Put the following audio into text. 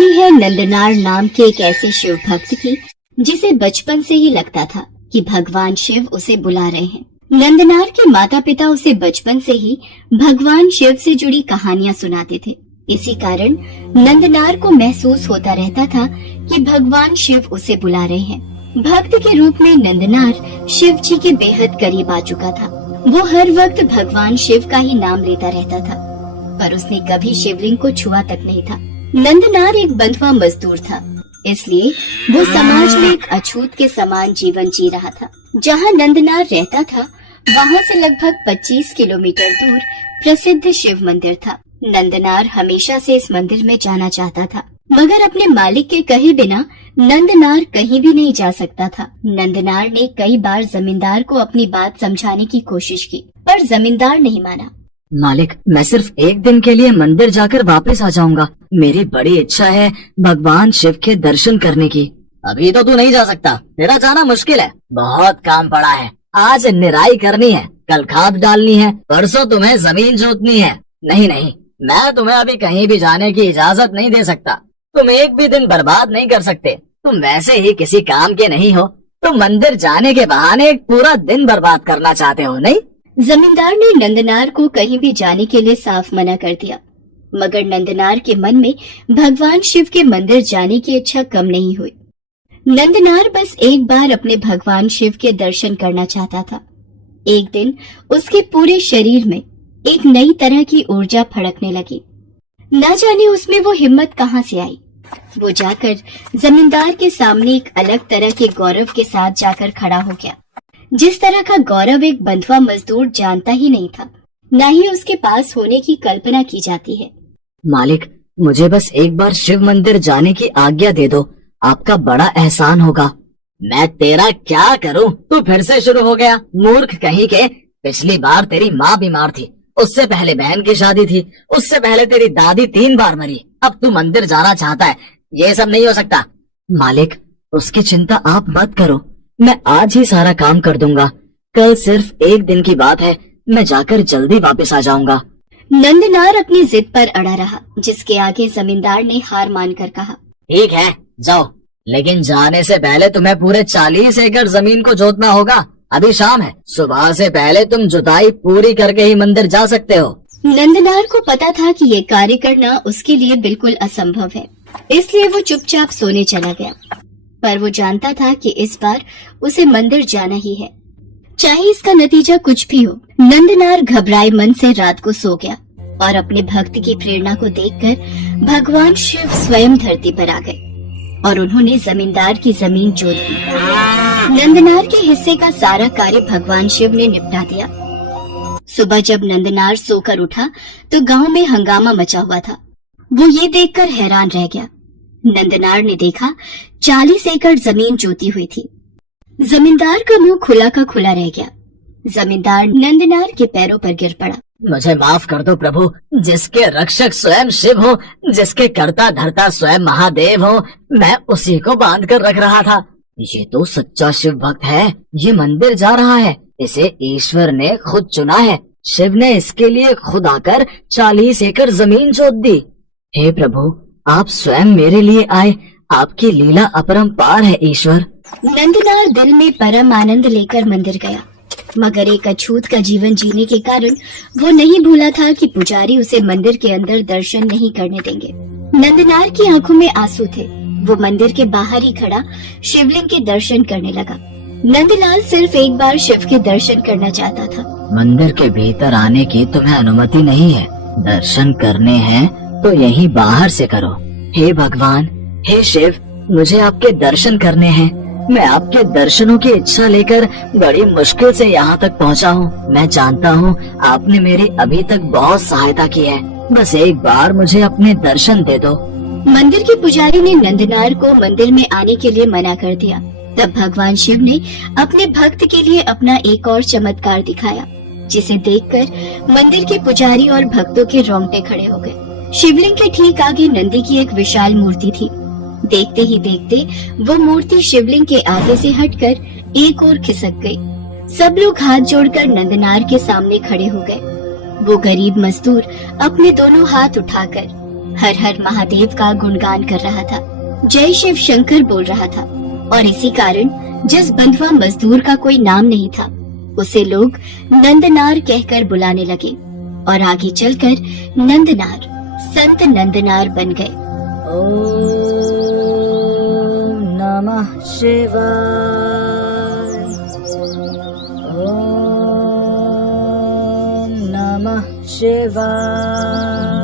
कहानी है नंदनार नाम के एक ऐसे शिव भक्त की जिसे बचपन से ही लगता था कि भगवान शिव उसे बुला रहे हैं। नंदनार के माता पिता उसे बचपन से ही भगवान शिव से जुड़ी कहानियां सुनाते थे। इसी कारण नंदनार को महसूस होता रहता था कि भगवान शिव उसे बुला रहे हैं। भक्त के रूप में नंदनार शिव जी के बेहद करीब आ चुका था। वो हर वक्त भगवान शिव का ही नाम लेता रहता था, पर उसने कभी शिवलिंग को छुआ तक नहीं था। नंदनार एक बंधुआ मजदूर था, इसलिए वो समाज में एक अछूत के समान जीवन जी रहा था। जहाँ नंदनार रहता था वहाँ से लगभग 25 किलोमीटर दूर प्रसिद्ध शिव मंदिर था। नंदनार हमेशा से इस मंदिर में जाना चाहता था, मगर अपने मालिक के कहे बिना नंदनार कहीं भी नहीं जा सकता था। नंदनार ने कई बार जमींदार को अपनी बात समझाने की कोशिश की, पर जमींदार नहीं माना। मालिक, मैं सिर्फ एक दिन के लिए मंदिर जाकर वापस आ जाऊंगा। मेरी बड़ी इच्छा है भगवान शिव के दर्शन करने की। अभी तो तू नहीं जा सकता, तेरा जाना मुश्किल है। बहुत काम पड़ा है। आज निराई करनी है, कल खाद डालनी है, परसों तुम्हें जमीन जोतनी है। नहीं, मैं तुम्हें अभी कहीं भी जाने की इजाजत नहीं दे सकता। तुम एक भी दिन बर्बाद नहीं कर सकते। तुम वैसे ही किसी काम के नहीं हो, तुम मंदिर जाने के बहाने एक पूरा दिन बर्बाद करना चाहते हो, नहीं? जमींदार ने नंदनार को कहीं भी जाने के लिए साफ मना कर दिया, मगर नंदनार के मन में भगवान शिव के मंदिर जाने की इच्छा कम नहीं हुई। नंदनार बस एक बार अपने भगवान शिव के दर्शन करना चाहता था। एक दिन उसके पूरे शरीर में एक नई तरह की ऊर्जा फड़कने लगी। न जाने उसमें वो हिम्मत कहाँ से आई। वो जाकर जमींदार के सामने एक अलग तरह के गौरव के साथ जाकर खड़ा हो गया, जिस तरह का गौरव एक बंधुआ मजदूर जानता ही नहीं था, न ही उसके पास होने की कल्पना की जाती है। मालिक, मुझे बस एक बार शिव मंदिर जाने की आज्ञा दे दो, आपका बड़ा एहसान होगा। मैं तेरा क्या करूं? तू फिर से शुरू हो गया, मूर्ख कहीं के। पिछली बार तेरी माँ बीमार थी, उससे पहले बहन की शादी थी, उससे पहले तेरी दादी 3 बार मरी। अब तू मंदिर जाना चाहता है? ये सब नहीं हो सकता। मालिक, उसकी चिंता आप मत करो, मैं आज ही सारा काम कर दूंगा। कल सिर्फ एक दिन की बात है, मैं जाकर जल्दी वापस आ जाऊंगा। नंदनार अपनी जिद पर अड़ा रहा, जिसके आगे जमींदार ने हार मानकर कहा, ठीक है, जाओ, लेकिन जाने से पहले तुम्हें पूरे 40 एकड़ जमीन को जोतना होगा। अभी शाम है, सुबह से पहले तुम जुताई पूरी करके ही मंदिर जा सकते हो। नंदनार को पता था कि ये कार्य करना उसके लिए बिल्कुल असंभव है, इसलिए वो चुपचाप सोने चला गया। पर वो जानता था कि इस बार उसे मंदिर जाना ही है, चाहे इसका नतीजा कुछ भी हो। नंदनार घबराए मन से रात को सो गया और अपने भक्त की प्रेरणा को देखकर भगवान शिव स्वयं धरती पर आ गए और उन्होंने जमींदार की जमीन जोत दी। नंदनार के हिस्से का सारा कार्य भगवान शिव ने निपटा दिया। सुबह जब नंदनार सोकर उठा तो गांव में हंगामा मचा हुआ था। वो ये देखकर हैरान रह गया। नंदनार ने देखा 40 एकड़ जमीन जोती हुई थी। जमींदार का मुंह खुला का खुला रह गया। जमींदार नंदनार के पैरों पर गिर पड़ा। मुझे माफ कर दो प्रभु, जिसके रक्षक स्वयं शिव हो, जिसके कर्ता धर्ता स्वयं महादेव हो, मैं उसी को बांध कर रख रहा था। ये तो सच्चा शिव भक्त है, ये मंदिर जा रहा है, इसे ईश्वर ने खुद चुना है। शिव ने इसके लिए खुद आकर 40 एकड़ जमीन जोत दी। हे प्रभु, आप स्वयं मेरे लिए आए, आपकी लीला अपरंपार है ईश्वर। नंदनार दिल में परम आनंद लेकर मंदिर गया, मगर एक अछूत का जीवन जीने के कारण वो नहीं भूला था कि पुजारी उसे मंदिर के अंदर दर्शन नहीं करने देंगे। नंदनार की आंखों में आंसू थे। वो मंदिर के बाहर ही खड़ा शिवलिंग के दर्शन करने लगा। नंदलाल सिर्फ एक बार शिव के दर्शन करना चाहता था। मंदिर के भीतर आने की तुम्हें अनुमति नहीं है, दर्शन करने हैं तो यहीं बाहर से करो। हे भगवान, हे शिव, मुझे आपके दर्शन करने हैं। मैं आपके दर्शनों की इच्छा लेकर बड़ी मुश्किल से यहाँ तक पहुँचा हूँ। मैं जानता हूँ आपने मेरी अभी तक बहुत सहायता की है, बस एक बार मुझे अपने दर्शन दे दो। मंदिर के पुजारी ने नंदनार को मंदिर में आने के लिए मना कर दिया। तब भगवान शिव ने अपने भक्त के लिए अपना एक और चमत्कार दिखाया, जिसे देखकर मंदिर के पुजारी और भक्तों के रोंगटे खड़े हो गए। शिवलिंग के ठीक आगे नंदी की एक विशाल मूर्ति थी। देखते ही देखते वो मूर्ति शिवलिंग के आगे से हटकर एक ओर खिसक गई। सब लोग हाथ जोड़कर नंदनार के सामने खड़े हो गए। वो गरीब मजदूर अपने दोनों हाथ उठाकर हर हर महादेव का गुणगान कर रहा था, जय शिव शंकर बोल रहा था। और इसी कारण जिस बंधुआ मजदूर का कोई नाम नहीं था, उसे लोग नंदनार कहकर बुलाने लगे और आगे चलकर नंदनार संत नंदनार बन गए। ओम नमः शिवाय। ओम नमः शिवाय।